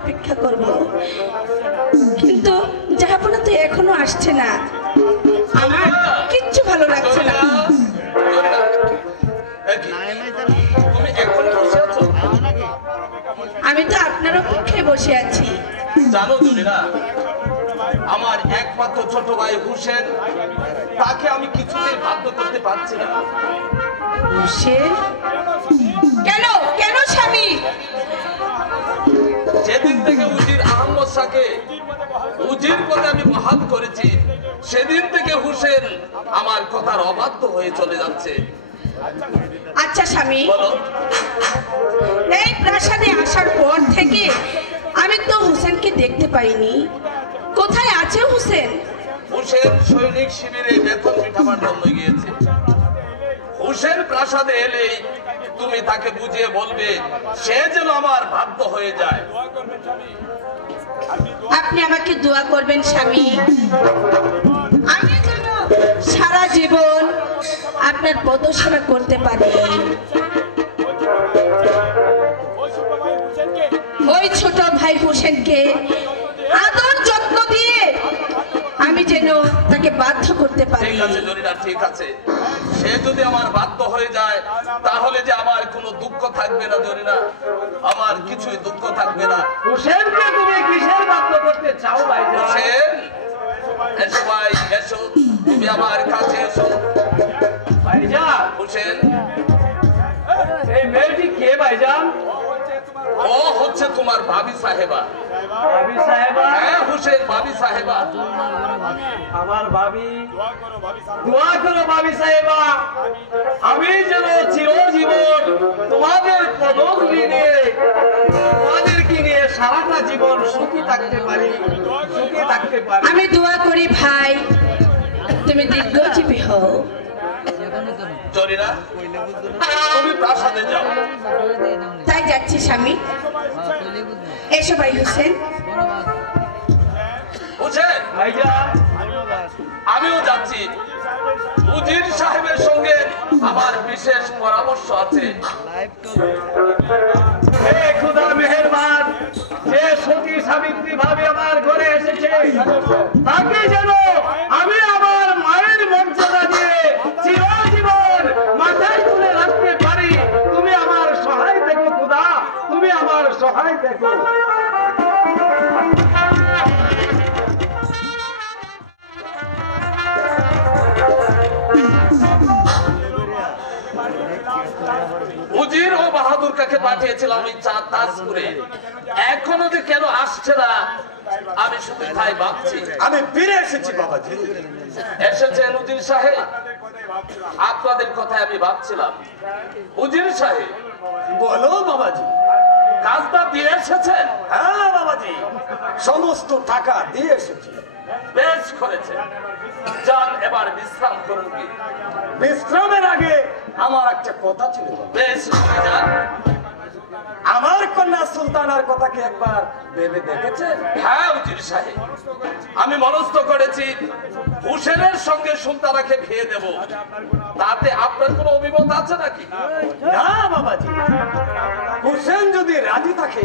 অপেক্ষা করব, কিন্তু জাহাপনা তো এখনো আসছে না। আমার কিচ্ছু ভালো লাগছে না। আমি তো আপনার অপেক্ষায় বসে আছি। জানো জরিনা, আমার একমাত্র ছোট ভাই হুসেন, তাকে আমি কিছুতেই বাধ্য করতে পারছি না। হুসেন? কেন কেন স্বামী? যেদিন থেকে উজির আহমদ শাহকে উজির পদে আমি বহাল করেছি, সেদিন থেকে হুসেন আমার কথার অবাধ্য হয়ে চলে যাচ্ছে। আচ্ছা স্বামী, বলো। এই প্রাসাদে আসার পর থেকে আমি তো হুসেনকে দেখতে পাইনি। কোথায় আছে হুসেন? হুসেন সৈনিক শিবিরে বেতন মিটাবার জন্য গিয়েছে। হুসেন প্রাসাদে এলেই তুমি তাকে বুঝিয়ে বলবে, সে যেন আমার বাধ্য হয়ে যায়। আপনি আমাকে দোয়া করবেন স্বামী, আমি যেন সারা জীবন আপনার পদসেবা করতে পারি। ওই ছোট ভাই হোসেনকে আদর যত্ন দিয়ে আমি যেন তাকে বাধ্য করতে পারি। ঠিক আছে জরিনা, ঠিক আছে। সে যদি আমার বাধ্য হয়ে যায়, তাহলে যে আমার কোনো দুঃখ থাকবে না জরিনা, আমার কিছুই দুঃখ থাকবে না। হোসেনকে তুমি কিসের বাধ্য করতে চাও ভাইজান? হোসেন, এসো ভাই, এসো, তুমি আমার কাছে এসো। ভাইজান, হোসেন, এই মেয়েটি কে ভাইজান? ও হচ্ছে তোমার ভাবি সাহেবা। ভাবি সাহেবা? হ্যাঁ হোসেন, ভাবি সাহেবা। আমার ভাবি, দোয়া করো ভাবি সাহেবা, আমি যেন চিরজীবন তোমাদের পদধূলি নিয়ে, তোমাদেরকে নিয়ে সারাটা জীবন সুখী থাকতে পারি, সুখী থাকতে পারি। আমি দোয়া করি ভাই, তুমি দীর্ঘজীবী হও। জরিনা, তুমি প্রাসাদে যাও। তাই যাচ্ছি স্বামী। এসো ভাই হোসেন। হোসেন, ভাইজান, আমিও যাচ্ছি। উজির সাহেবের সঙ্গে আমার বিশেষ পরামর্শ আছে। হে খোদা মেহেরবান, যে সতী সাবিত্রী ভাবে আমার ঘরে এসেছে, তাকে যেন আমি আমার মায়ের মর্যাদা দিয়ে চিরজীবন মাথায় তুলে রাখতে পারি। তুমি আমার সহায় দেখো খোদা, তুমি আমার সহায় দেখো। উজির ও বাহাদুর কাকে পাঠিয়েছিলাম এই চাঁদ তাজপুরে, এখনো যে কেন আসছে না আমি শুধু তাই ভাবছি। আমি ফিরে এসেছি বাবাজি। এসেছেন উজির সাহেব? আপনাদের কথায় আমি ভাবছিলাম। উজির সাহেব, বলো বাবাজি। কাজটা দিয়ে এসেছেন? হ্যাঁ বাবাজি, সমস্ত টাকা দিয়ে এসেছি। বেশ করেছেন। যান, এবার বিশ্রাম করুন। কি বিশ্রামের আগে আমার একটা কথা ছিল বাবা। বেশ, যান। আমার কন্যা সুলতানার কথা কি একবার ভেবে দেখেছেন? হ্যাঁ উজির সাহেব, আমি মনস্থ করেছি হুসেনের সঙ্গে সুলতানাকে বিয়ে দেব। তাতে আপনার কোনো অভিমত আছে নাকি? না বাবাজি, হুসেন যদি রাজি থাকে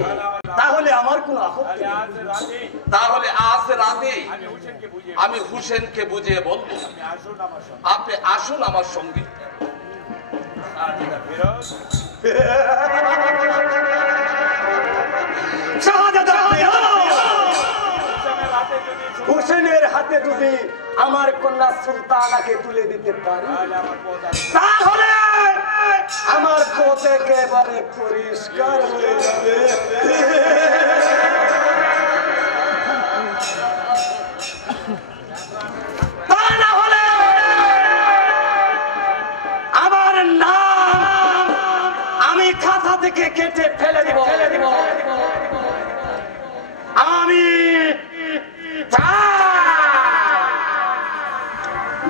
তাহলে আমার কোনো আপত্তি নেই। তাহলে আজ রাতে আমি হুসেনকে বুঝিয়ে বলবো, আপনি আসুন আমার সঙ্গে। হুসেনের হাতে যদি আমার কন্যা সুলতানাকে তুলে দিতে পারি, তাহলে আমার পথ একেবারে পরিষ্কার হয়ে যাবে। তা না হলে আমার নাম আমি খাতা থেকে কেটে ফেলে দিব। আমি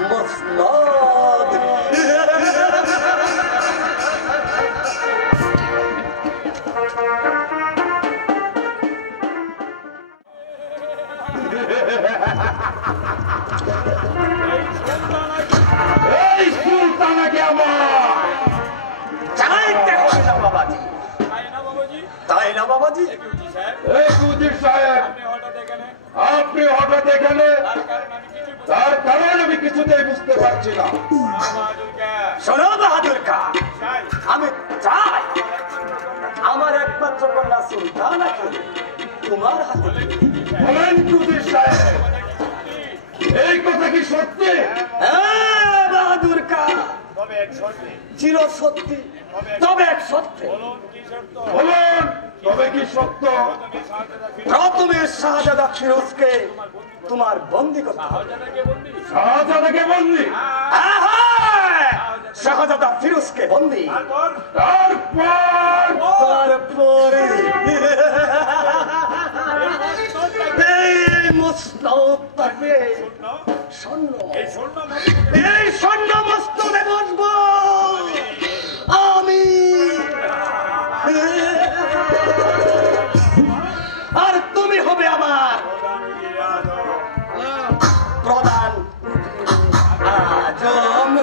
মসনদ। এই সুলতানাকে আমার চাইতে হবে না বাবাজি। তাই না বাবাজি? বাবাজি? এই উজির সাহেব, আপনি হঠাৎ এখানে, তার কারণ আমি কিছুতেই বুঝতে পারছি না। শোনো বাহাদুর খান, আমি চাই আমার একমাত্র কন্যা সুলতানাকে তোমার হাতে তুলে দিতে। বলেন উজির সাহেব, এই কথা কি সত্যি? হ্যাঁ বাহাদুর খান, চির সত্যি, তবে এক সত্যি। বলুন, তবে কি সত্য? প্রথমে শাহজাদা ফিরোজকে তোমার বন্দি করতে হবে। শাহজাদাকে বন্দি? হ্যাঁ, শাহজাদা ফিরোজকে বন্দি। তারপরে এই মুস্তাফাকে এই স্বর্ণ মস্তকে বসবো আমি। আর তুমি হবে আমার প্রধান আজম।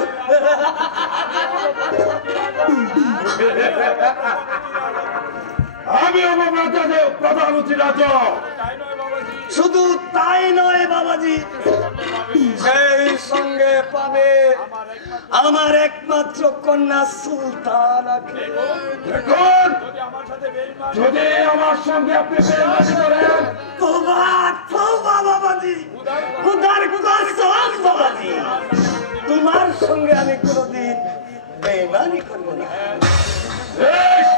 আমি অবমাতাদের প্রধান উচিত আছো। শুধু তাই নয় বাবাজি, সেই সঙ্গে পাবে আমার একমাত্র কন্যা সুলতানাকে। দেখুন, যদি আমার সঙ্গে আপনি বেইমানি করেন, তোবা তোবা বাবাজি, খুদার কসম বাবাজি, তোমার সঙ্গে আমি কোনোদিন বেইমানি করব না। বেশ,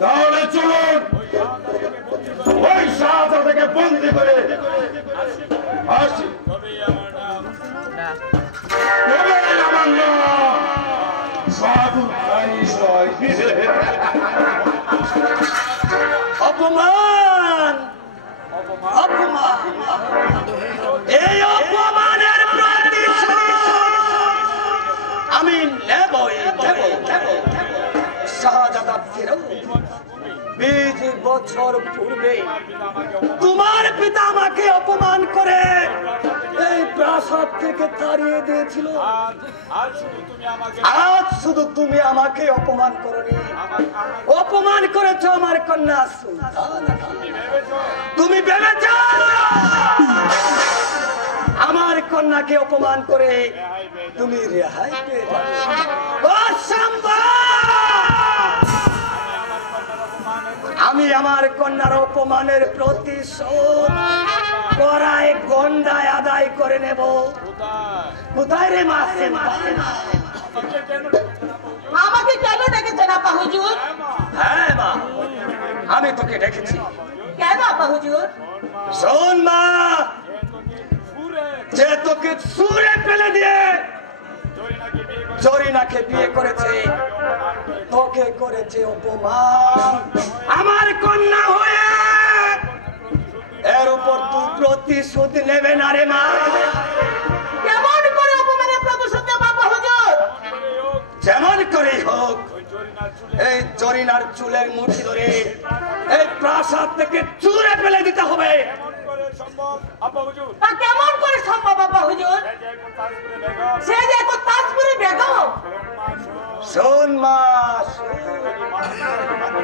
তাহলে চলুন ওই শাহজাদাকে বন্দি করে আসি। তবে আমার নাম বাহাদুর খাই নয়। অপমান অপমান, এই অপমানের প্রতিশোধ আমি নেবই নেব। শাহজাদা ফিরোজ 20 বছর পূর্বে তোমার পিতা আমাকে অপমান করে এই প্রাসাদ থেকে তাড়িয়ে দিয়েছিল। আজ শুধু তুমি আমাকে অপমান করনি, অপমান করেছো আমার কন্যা সুলতানা। তুমি ভেবেছ আমার কন্যাকে অপমান করে তুমি রেহাই পেয়ে যাবে? অসম্ভব! আমি আমার কন্যার অপমানের প্রতিশোধ করায় গন্ডায় আদায় করে নেব। কোথায় রে মা? আমাকে কেন ডেকেছেন আপা হুজুর? হ্যাঁ মা, আমি তোকে দেখেছি। কেন আপা হুজুর? শোন মা, যে তোকে ছুঁড়ে ফেলে দিয়ে জরিনাকে বিয়ে করেছে, তোকে করেছে অপমান আমার কন্যা হয়ে। এর উপর তুই প্রতিশোধ নেবে না রে মা? কেমন করে অপমানের প্রতিশোধ নেব আপা হুজুর? যেমন করেই হোক এই জরিনার চুলের মুঠি ধরে এই প্রাসাদ থেকে ছুঁড়ে ফেলে দিতে হবে। তা কেমন করে সম্ভব আপা হুজুর? সে যে এক তাজপুরি বেগম। শোন মা,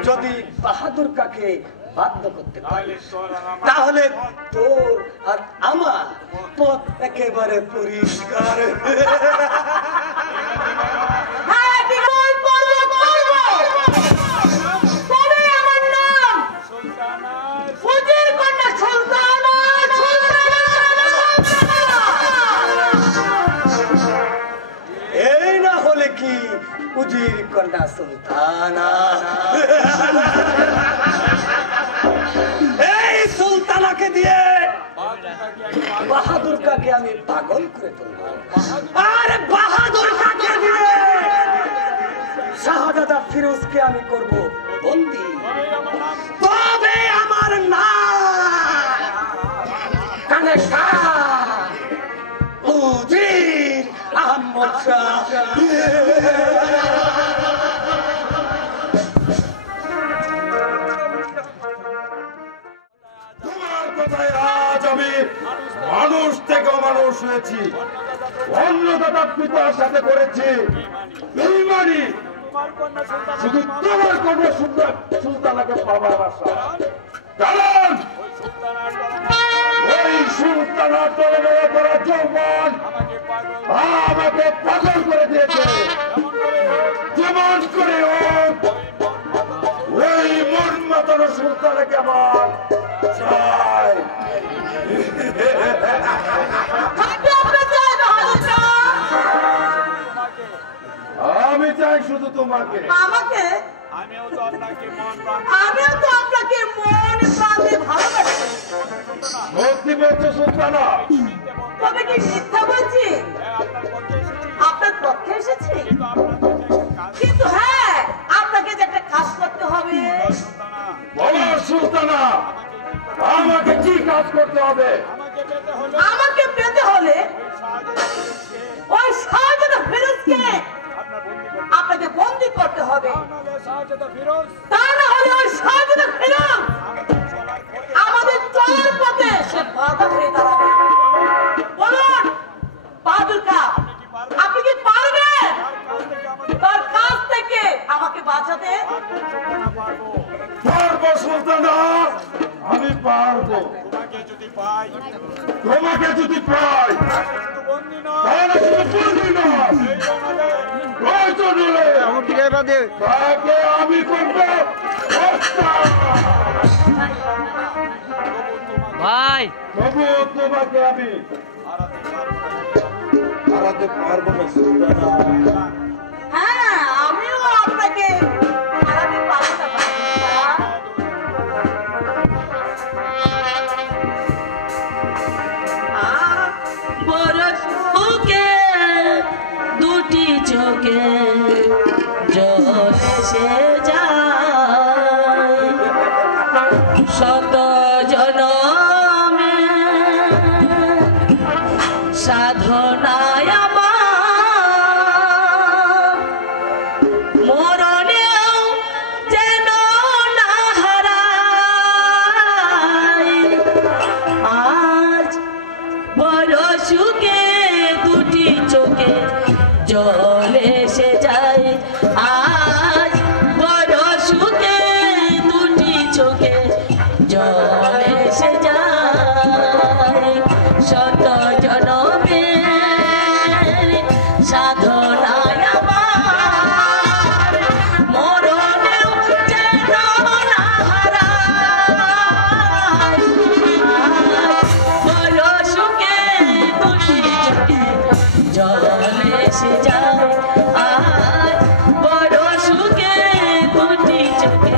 যদি বাহাদুর কাকে বাধ্য করতে পারি তাহলে তোর আর আমার পথ একেবারে পরিষ্কার। হ্যাঁ, বিপুল পর্ব করব। তবে আমার নাম উজির কন্যা সুলতানা। এই না হলে কি উজির কন্যা সুলতানা? এই সুলতানাকে দিয়ে বাহাদুর কাকে আমি পাগল করে তুলব, আর বাহাদুর কাকে দিয়ে শাহজাদা ফিরোজকে আমি করব বন্দি। তবে আমার নাম কানে উজির আহমদ শাহ। তোমার কথায় আজ আমি মানুষ থেকে মানুষ হয়েছি। অন্নদাতা পিতার সাথে করেছি বেইমানি, শুধু তোমার কন্যা সুলতানাকে পাবার আশা। কারণ ওই সুলতানার তরবারি করা যৌবন আমাকে পাগল করে দিয়েছে। যেমন করে ওই মন মাতানো সুলতানাকে আমার চাই। আমি চাই শুধু তোমাকে। আমাকে? আমিও তো আপনাকে মন প্রাণে ভালোবাসি। সত্যি বলছো সুলতানা? তবে কি মিথ্যা বলছি? আপনার পক্ষে এসেছি, কিন্তু হ্যাঁ আপনাকে যে একটা কাজ করতে হবে। বলো সুলতানা, আমাকে কি কাজ করতে হবে? আমাকে পেতে হলে ওই শাহজাদা ফিরোজকে আপনাকে বন্দী করতে হবে। তা না হলে ওই শাহজাদা ফিরোজ আমাদের চলার পথে সে বাধা হয়ে দাঁড়াবে। বলুন বাহাদুর কা, আপনি কি পারবেন তার কাছ থেকে আমাকে বাঁচাতে? পারবো সুলতানা, আমি পারবো। তোমাকে যদি পাই তাহলে শুধু বন্দি নয়, প্রয়োজন হলে তাকে আমি করবো হত্যা। ভাই তবুও তোমাকে আমি হারাতে পারবো না সুলতানা। হ্যাঁ আমিও আপনাকে হারাতে পারবো না বড় সুখে দুটি চোখে জল এসে যায়, শত জনমে সাধনায় আমার মরণেও যেন না হারাই। আজ বড় সুখে দুটি চোখে জল এসে যায়, আজ বড় সুখে দুটি চোখে জল এসে যায়, শত জনমের সাধনায় আমার মরণেও যেন না হারাই। বড় সুখে দুটি চোখে জল এসে যায়, আজ বড় সুখে দুটি চোখে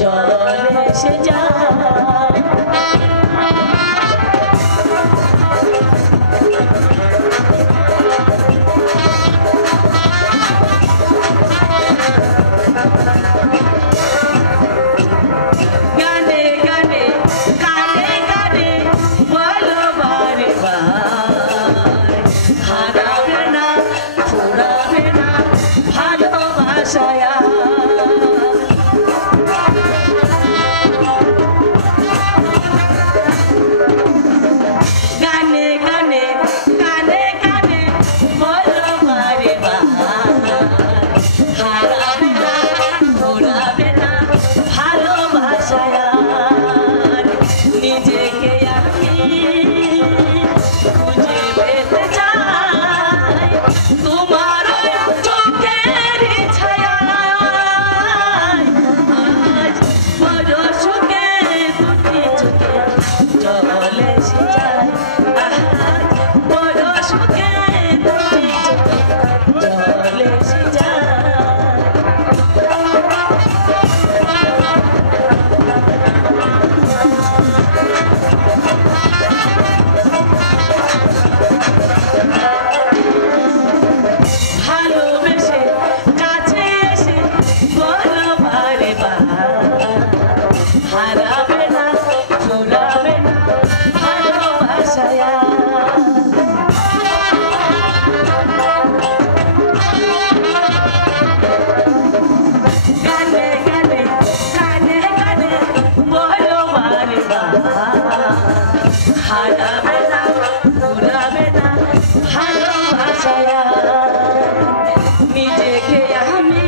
জল এসে যায়। গানে গানে গানে গানে বলো বারে বার, হারাবে না ফুরাবে না ভালোবাসায়। গানে গানে গানে গানে বলো বারে বার, হারাবে না ফুরাবে না ভালোবাসায়। নিজেকে আমি খুঁজে পেতে চাই তোমার ওই চোখের ছায়ায়। আজ বড় সুখে দুটি চোখে জল এসে যায়, আজ বড় সুখে দুটি চোখে জল এসে যায়। ভালোবেসে কাছে এসে বলো বারে বার, হারাবে না ফুরাবে না ভালোবাসায়। গানে গানে গানে গানে বলো বারে বার, হারাবে না ফুরাবে না ভালোবাসায়। নিজেকে আমি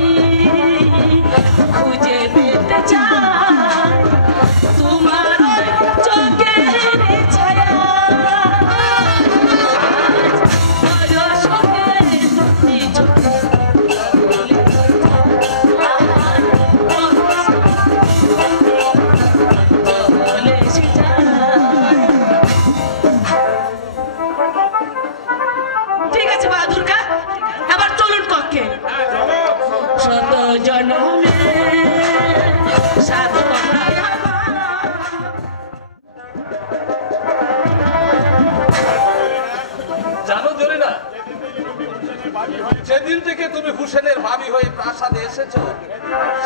তুমি হুসেনের ভাবি হয়ে প্রাসাদে এসেছো,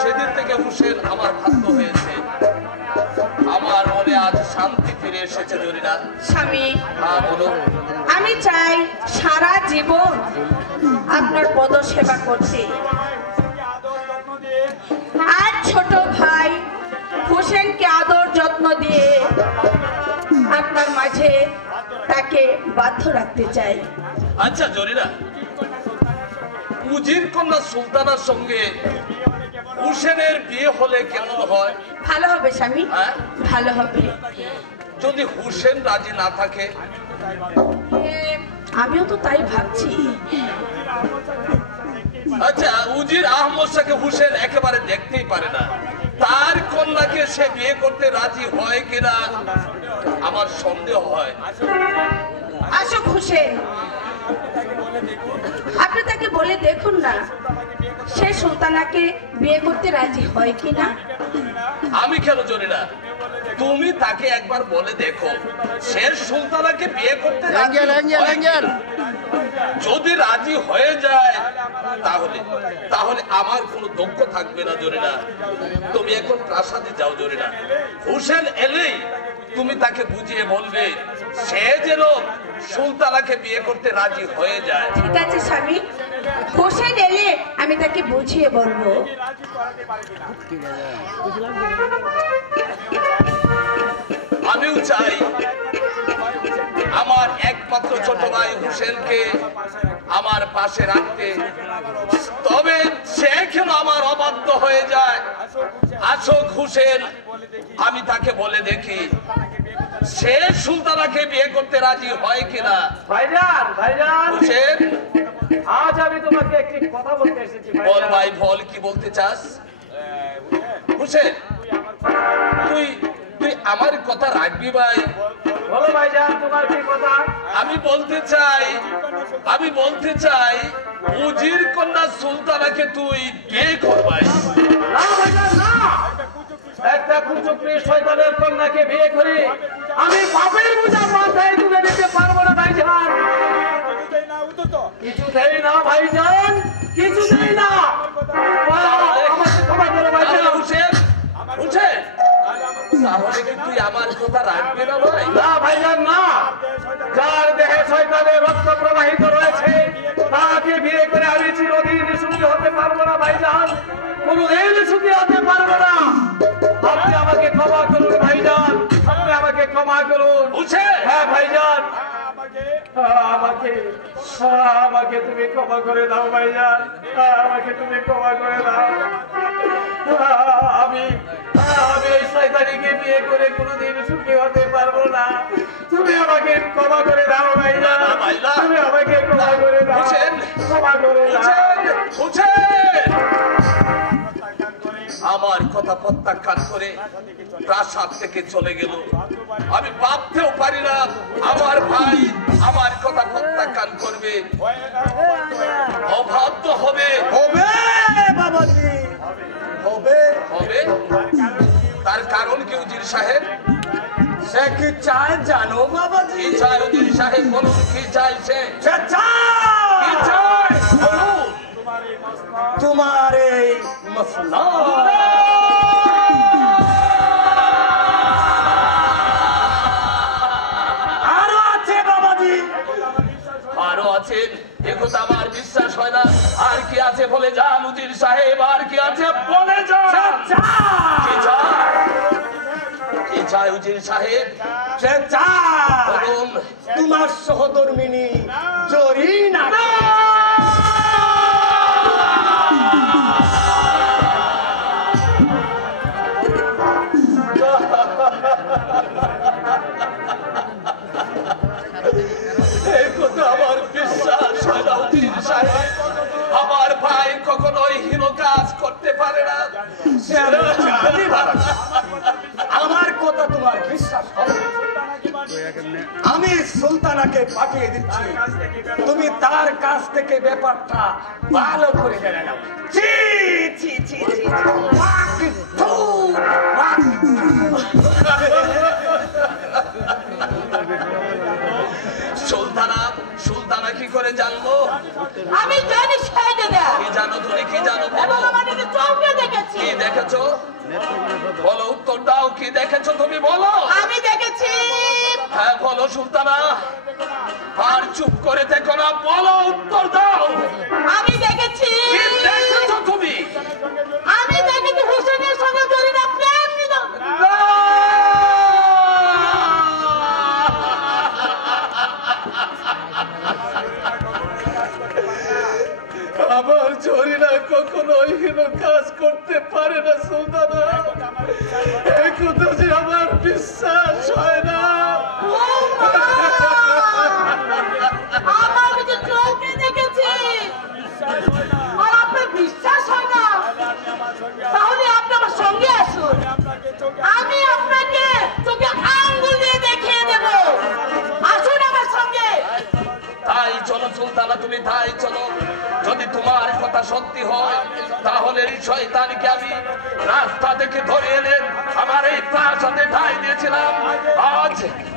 সেদিন থেকে হুসেন আমার ভাগ্য হয়েছে। আমার মনে আজ শান্তি ফিরে এসেছে জরিনা। স্বামী, হ্যাঁ বলো। আমি চাই সারা জীবন আপনার পদ সেবা করতে। আর ছোট ভাই হোসেনকে আদর যত্ন দিয়ে আপনার মাঝে তাকে বাধ্য রাখতে চাই। আচ্ছা জরিনা, উজির কন্যা সুলতানার সঙ্গে হুসেনের বিয়ে হলে কেমন হয়? ভালো হবে স্বামী, হ্যাঁ? ভালো হবে। যদি হুসেন রাজি না থাকে? আমিও তো তাই ভাবছি। আচ্ছা, উজির আহমদ শাহকে হুসেন একেবারে দেখতেই পারে না, তার কন্যাকে সে বিয়ে করতে রাজি হয় কিনা আমার সন্দেহ হয়। আসুক হোসেন, আপনি তাকে বলে দেখুন না সে সুলতানাকে বিয়ে করতে রাজি হয় কিনা। আমি কেন জানি না, তুমি তাকে একবার বলে দেখো সে সুলতানাকে বিয়ে করতে রাজি হয় কিনা। যদি রাজি হয়ে যায় তাহলে আমার কোনো দুঃখ থাকবে না জরিনা। তুমি এখন প্রাসাদে যাও জরিনা, হুসেন এলেই তুমি তাকে বুঝিয়ে বলবে সে যেন সুলতানাকে বিয়ে করতে রাজি হয়ে যায়। ঠিক আছে স্বামী, হোসেন এলে আমি তাকে বুঝিয়ে বলবো। আমিও চাই আমার একমাত্র ছোট ভাই হুসেনকে আমার পাশে রাখতে, তবে সে কেন আমার অবাধ্য হয়ে যায়। আসুক হুসেন, আমি তাকে বলে দেখি সে সুলতানাকে বিয়ে করতে রাজি হয় কিনা। ভাইজান, ভাইজান, হুসেন, আজ আমি তোমাকে একটি কথা বলতে এসেছি। বল ভাই বল, কি বলতে চাস? হুসেন, তুই আমার কথা রাখবি ভাই? বলো ভাইজান, তোমার কি কথা? আমি বলতে চাই উজির কন্যা সুলতানাকে তুই বিয়ে করবাই। না ভাইজান, না। একটা কুচক্রী শয়তানের কন্যাকে বিয়ে করে আমি পাপের বোঝা মাথায় তুলে নিতে পারবো না ভাইজান। কিছুতেই না ভাইজান, কিছুতেই না। আমাকে ক্ষমা করো ভাইজান। হুসেন, তাহলে কি তুই আমার কথা রাখবি না ভাই? না ভাইজান, না। যার দেহে শয়তানের রক্ত প্রবাহিত রয়েছে তাকে বিয়ে করে আমি চিরদিন সুখী হতে পারবো না ভাইজান, কোনদিন সুখী হতে পারবো না। আপনি আমাকে ক্ষমা করুন ভাইজান, আপনি আমাকে ক্ষমা করুন। হুসেন, হ্যাঁ ভাইজান, আমাকে তুমি ক্ষমা করে দাও ভাইজান, আমাকে তুমি ক্ষমা করে দাও। আমি এই শয়তানিকে বিয়ে করে কোনোদিন সুখী হতে পারবো না। তুমি আমাকে ক্ষমা করে দাও ভাইজান, তুমি আমাকে ক্ষমা করে দাও, ক্ষমা করে দাও। হুসেন আমার কথা প্রত্যাখ্যান করে প্রাসাদ থেকে চলে গেল। আমি ভাবতেও পারি না আমার ভাই আমার কথা প্রত্যাখ্যান করবে, অবাধ্য হবে। হবে বাবাজি, হবে। হবে? তার কারণ কি উজির সাহেব? সে কি চায় জানো বাবাজি? কি চায় উজির সাহেব? বলুন কি চায় সে? সে চায়, কি চায় বলুন। তোমার এই মসলা। আরো আছে বাবাজি, আরো আছেন, একথা আমার বিশ্বাস হয় না। আর কি আছে বলে যান উজির সাহেব, আর কি আছে বলে যান। কি চায়? কি চায় উজির সাহেব? সে চায় বলুন। তোমার সহধর্মিনী জরিনা। এই কথা আমার বিশ্বাস হয় না উজির সাহেব। আমার ভাই কখনোই হীন কাজ করতে পারে না। আমার কথা তোমার বিশ্বাস হবে? আমি সুলতানাকে পাঠিয়ে দিচ্ছি, তুমি তার কাছ থেকে ব্যাপারটা ভালো করে জেনে নাও। ছি ছি ছি ছি, ওয়াক থু, ওয়াক। সুলতানা কি করে জানবো? আমি জানি সে দেবে কি জানো তুমি, কি জানো এবং বলো। আমার নিজের চোখে দেখেছি। কি দেখেছো বলো, উত্তর দাও। কি দেখেছো তুমি বলো। আমি দেখেছি। হ্যাঁ বলো সুলতানা, আর চুপ করে থেকো না, বলো উত্তর দাও। আমি দেখেছি। কি দেখেছো তুমি? আমি দেখেছি হোসেনের সঙ্গে জরিনা প্রেম নিলাম। আমার জরিনা কখনো হীন কাজ করতে পারে না সুলতানা, এই কথা যে আমার বিশ্বাস হয় না। আমার নিজের চোখে দেখেছি আর আপনার বিশ্বাস হয় না, তাহলে আপনি আমার সঙ্গে আসুন, আমি আপনাকে চোখে আঙ্গুল দিয়ে দেখিয়ে দেব। আসুন আমার সঙ্গে। তাই চলো সুলতানা, তুমি তাই চলো। যদি তোমার কথা সত্যি হয় তাহলে এই শয়তানকে আমি রাস্তা থেকে ধরে এনে আমার এই প্রাসাদে ঠাই দিয়েছিলাম। আজ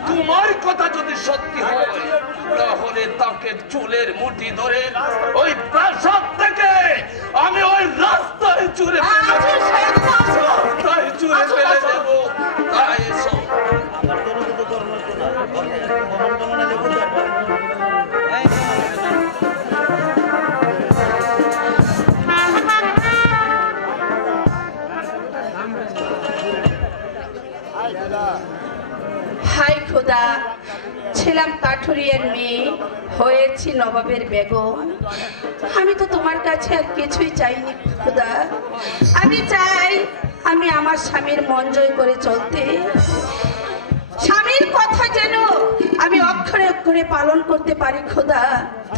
তোমার কথা যদি সত্যি হয় তাহলে তাকে চুলের মুঠি ধরে ওই প্রাসাদ থেকে আমি ওই রাস্তায় চুরে আসুন, সাইদুল, আসুন। রাস্তায় চুরে ফেলে দেবো। তাই এসো। হাই খোদা, ছিলাম কাঠুরিয়ার মেয়ে, হয়েছি নবাবের বেগম। আমি তো তোমার কাছে আর কিছুই চাইনি খোদা। আমি চাই আমি আমার স্বামীর মন জয় করে চলতে, স্বামীর কথা যেন আমি অক্ষরে অক্ষরে পালন করতে পারি। খোদা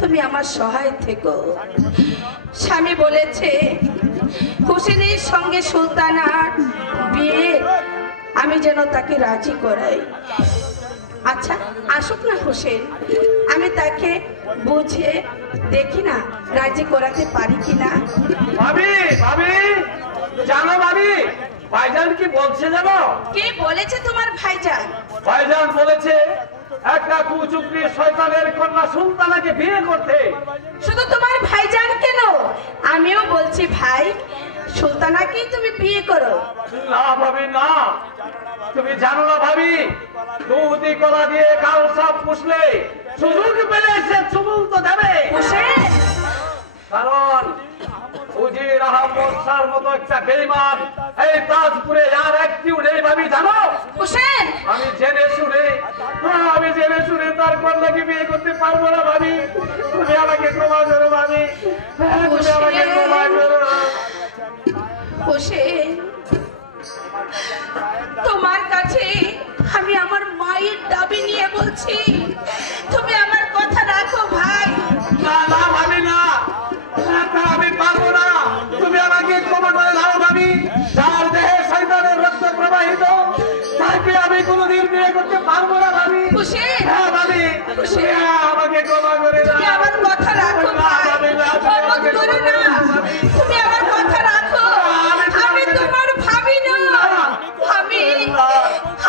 তুমি আমার সহায় থেকো। স্বামী বলেছে হোসেনের সঙ্গে সুলতানার বিয়ে আমি যেন তাকে রাজি করাই। আচ্ছা আসুক না হোসেন, আমি তাকে বুঝে দেখি না রাজি করাতে পারি কিনা। ভাবি, ভাবি, জানো ভাবি ভাইজান কি বলছে জানো? কে বলেছে তোমার ভাইজান? ভাইজান বলেছে একটা কুচুকরি শয়তানের কন্যা সুলতানাকে বিয়ে করতে। শুধু তোমার ভাইজান কেন, আমিও বলছি ভাই, সুলতানাকেই তুমি বিয়ে করো। না ভাবি না, তুমি জানো না ভাবি, দুধি কলা দিয়ে কাল সাপ পুষলে সুযোগ পেলে সে চুমুল তো দেবে। হোসেন, কারণ উজির আহমদ শাহর মতো একটা বেঈমান এই তাজপুরে আর একটিও নেই ভাবি, জানো? হোসেন, আমি জেনে শুনে তার কন্যাকে বিয়ে করতে পারবো না ভাবি। তুমি আমাকে ক্ষমা করো ভাবি, তুমি আমাকে ক্ষমা করো। হোসেন, তোমার কাছে আমি আমার মায়ের দাবি নিয়ে বলছি, তুমি আমার কথা রাখো ভাই। না না ভাবি না, তা আমি পারবো না। তুমি আমাকে ক্ষমা করে দাও ভাবি। যার দেহে শয়তানের রক্ত প্রবাহিত তাকে আমি কোনোদিন বিয়ে করতে পারবো না ভাবি। হোসেন, হ্যাঁ ভাবি, তুমি আমাকে ক্ষমা করে দাও। তুমি আমার কথা রাখো না ভাই, ভাবি না, তুমি অমত আমাকে করো ক্ষমা না, করে দাও ভাবি। তুমি আমার কথা রাখো। আমি তোমার ভাবি না,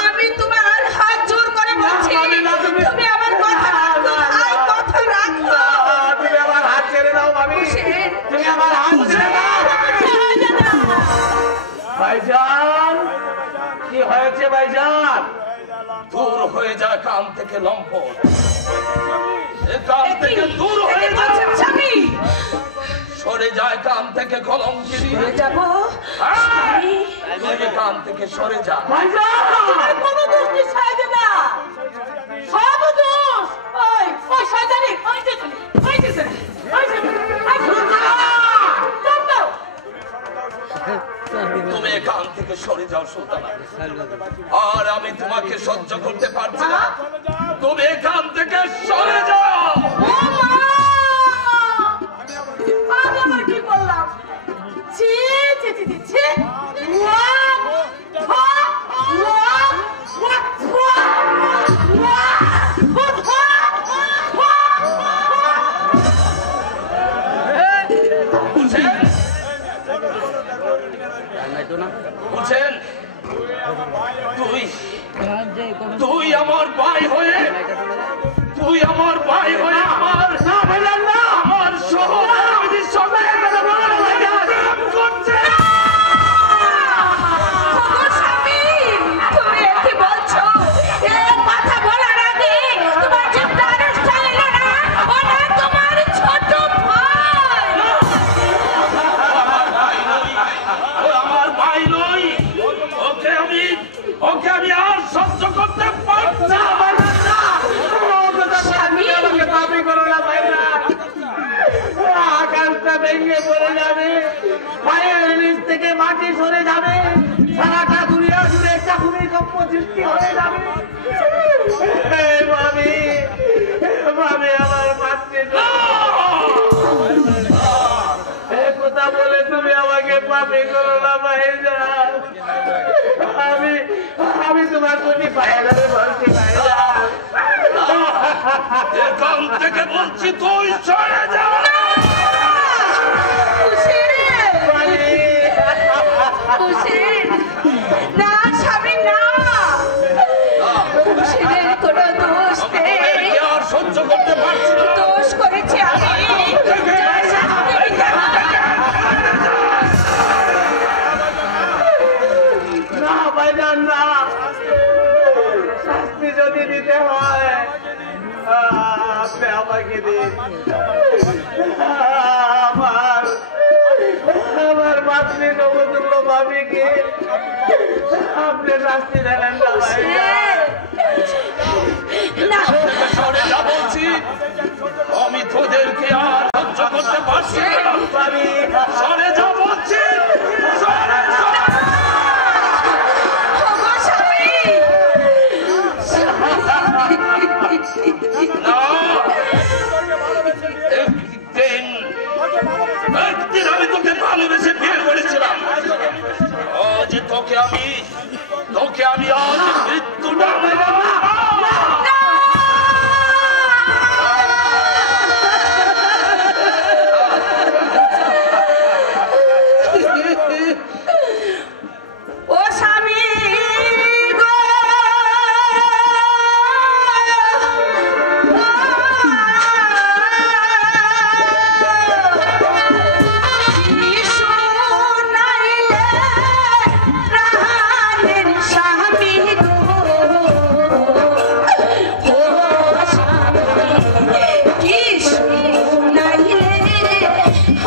আমি তোমার হাত জোর করে বলছি, তুমি আমার কথা রাখো ভাই, কথা রাখো। তুমি আমার হাত ছেড়ে দাও ভাবি, হোসেন, তুমি আমার হাত ছেড়ে দাও। ভাইজান, কি হয়েছে ভাইজান? দূর হয়ে যায় কান থেকে লম্পট, এ কান থেকে দূর হয়ে কি বলছেন যায়, স্বামী? সরে যায় কান থেকে কলঙ্কিনী। সরে যাবো? হ্যাঁ, স্বামী, তুই কান থেকে সরে যা। ভাইজান, তোমার কোনো দোষ নেই সাইদুল্লাহ, সব দোষ ওই শয়তানি, ওই যে চলে, ওই যে চলে, ওই যে চলে। আই সুলতানা, চুপ দাও। তুমি কান থেকে সরে যাও সুলতানা, আর আমি তোমাকে সহ্য করতে পারছি না। তুমি কান থেকে সরে যাও। ও মা! আমি আবার কি করলাম? ছি, ছি, ছি, ছি, ছি। ওয়া, ওয়া, ওয়া, ওয়া, ওয়া, ওয়া, ওয়া, ওয়া, ওয়া। বুঝছেন? বুঝছেন? তুই আমার ভাই হয়ে, তুই আমার ভাই হয়ে আমার না ভাইজান না, আমার সহধর্মিনীর সঙ্গে সৃষ্টি হয়ে যাবে। ভাবি ভাবি আমার মাতৃ কথা বলে তুমি আমাকে পাপি করো না ভাইজান। আমি আমি তোমার প্রতি পায়ে ধরে বলছি ভাইজান, এখান থেকে বলছি তুই চলে যা। না স্বামী না, কোনো দোষ নেই, তোদেরকে আর সহ্য করতে পারছি না। দোষ করেছি আমি। না ভাইজান না, শাস্তি যদি দিতে হয় আপনি আমাকে দিন। আমার আমার মাতৃ নবতুল্য ভাবিকে আপনি শাস্তি দেবেন না ভাইজান। না সরে যা বলছি, আমি তোদেরকে আর সহ্য করতে পারছি না। ভাবি সরে যা বলছি, সরে যা। ওগো স্বামী, না, একদিন আমি তোকে ভালোবেসে বিয়ে করেছিলাম। আজ তোকে আমি আজ মৃত্যুটা ও স্বামী গো, কি শুনাইলে প্রাণের স্বামী গো, ও স্বামী কি শুনাইলে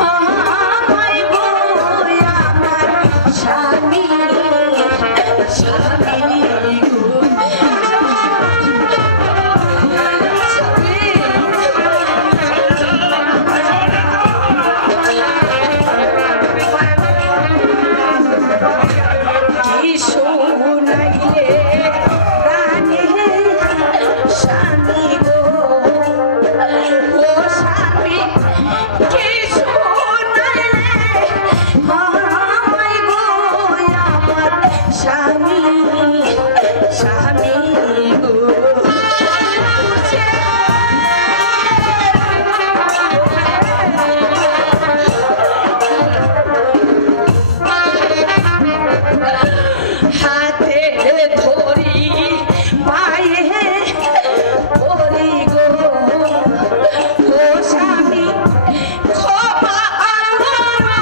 আমায় গো আমার স্বামী স্বামী গো, কি শুনাইলে প্রাণের স্বামী গো, ও স্বামী কি শুনাইলে আমায় গো আমার স্বামী স্বামী গো, হাতে ধরি পায়ে ধরি গো, ও স্বামী ক্ষমা করো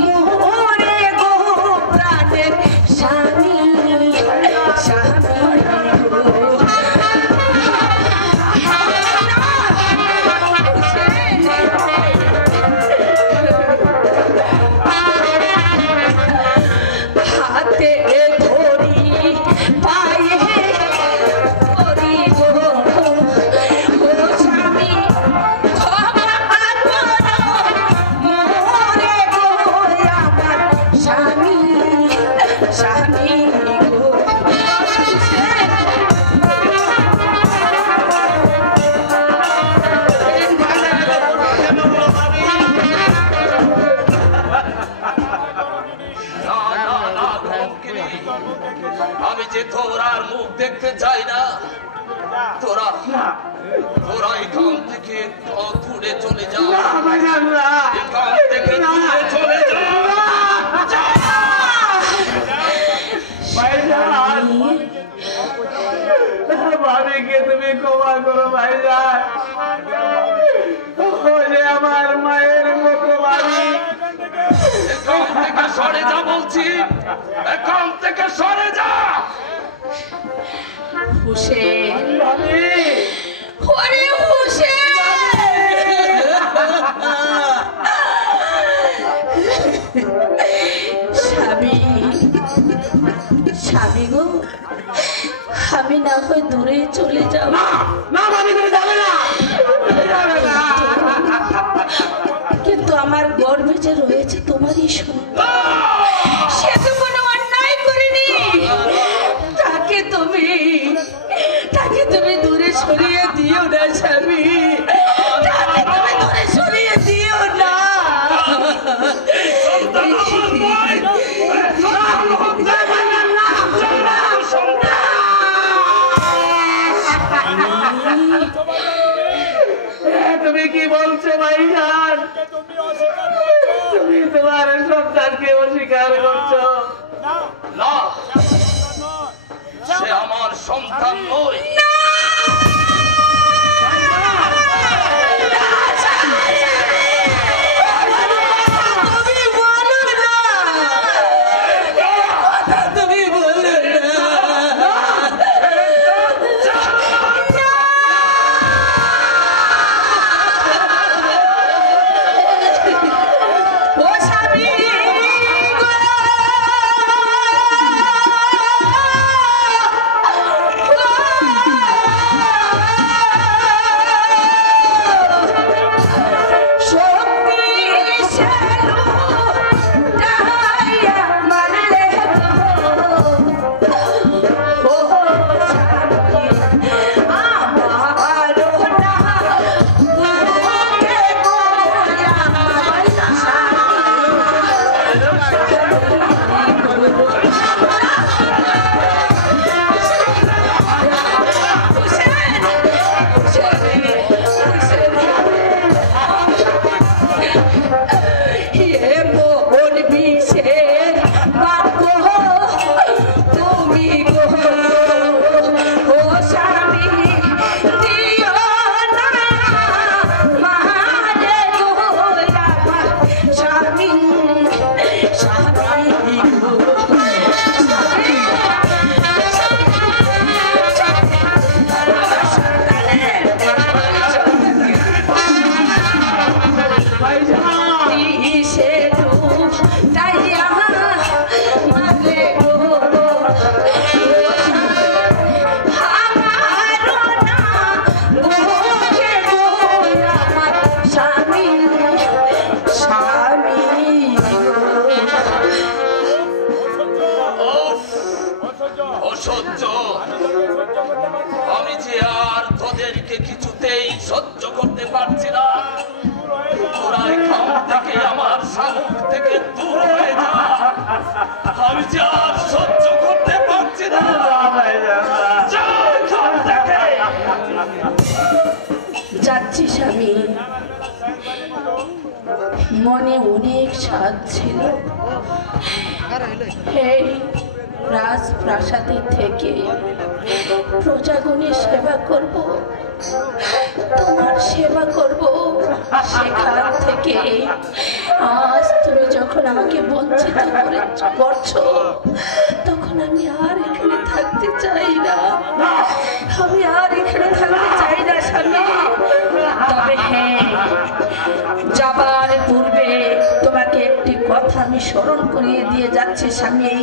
মোরে গো প্রাণের স্বামী স্বামী গো, হাতে ধরি পায়ে ধরি গো, ও স্বামী ক্ষমা করো মোরে গো আমার স্বামী স্বামী গো, না, না, না, ধমকিনি। আমি যে তোরার মুখ দেখতে চাই না, তোরা এখান থেকে দূরে চলে যা। ভাইজান না, এখান থেকে দূরে চলে যা। ভাইজান ভাবিকে তুমি ক্ষমা করো ভাইজান। ও যে আমার মায়ের মতো ভাবি, এখান থেকে সরে যা বলছি, এখান থেকে সরে যা। হুসেন ভাবি ওরে হুসেন, স্বামী স্বামী গো, আমি না হয় দূরে চলে যাব, না ভাবি তুমি যাবে না, যাবে না। কিন্তু আমার গর্ভে যে রয়েছে তোমারই সন্তান, সে তো কোনো অন্যায় করেনি, দিও না স্বামী, তাকে তুমি দূরে সরিয়ে দিও না। তুমি কি বলছো ভাইজান? তুমি তোমার সন্তানকে অস্বীকার করছো? না, সে আমার সন্তান নয়। অসহ্য, আমি যে আর তোদেরকে কিছুতেই সহ্য করতে পারছি না। তোরা এখান থেকে আমার সামুখ থেকে দূর হয়ে যা, আমি যে আর সহ্য করতে পারছি না। যা এখান থেকে। যাচ্ছি স্বামী, মনে অনেক স্বাদ ছিল এই রাজপ্রাসাদে থেকে প্রজাগণের সেবা করব, তোমার সেবা করব। সেখান থেকে আজ তুমি যখন আমাকে বঞ্চিত করছো, তখন আমি আর এখানে থাকতে চাই না, আমি আর এখানে থাকতে চাই না স্বামী। তবে হ্যাঁ, যাবার পূর্বে তোমাকে একটি কথা আমি স্মরণ করিয়ে দিয়ে যাচ্ছি স্বামী,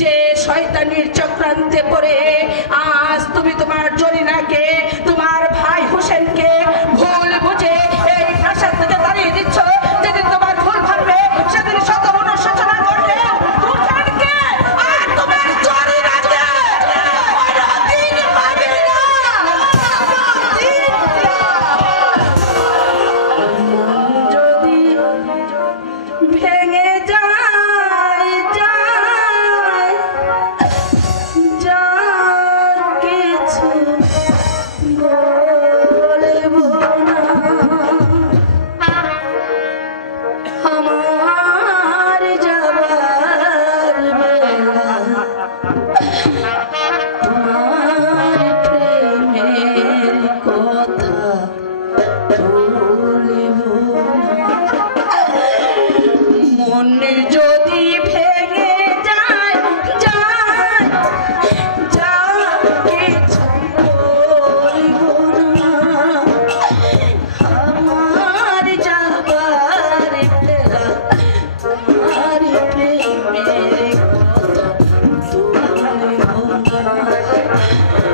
যে শয়তানির চক্রান্তে পড়ে আজ তুমি তোমার জরিনাকে, তোমার ভাই হোসেনকে ভুল বুঝে এই প্রাসাদ থেকে তাড়িয়ে দিচ্ছ। যেদিন তোমার ভুল ভাববে সেদিন শত অনুশোচনা করবে। হোসেনকে আর তোমার জরিনাকে কোনোদিন পাবে না, কোনোদিন না। যদি ভেঙে যায় যা কিছু বলবো না, আমার যাবার বেলা তোমার প্রেমের কথা বলবো না। মনে যদি ভেঙে যায় যা কিছু বলবো না, আমার যাবার বেলা তোমার প্রেমের কথা বলবো না।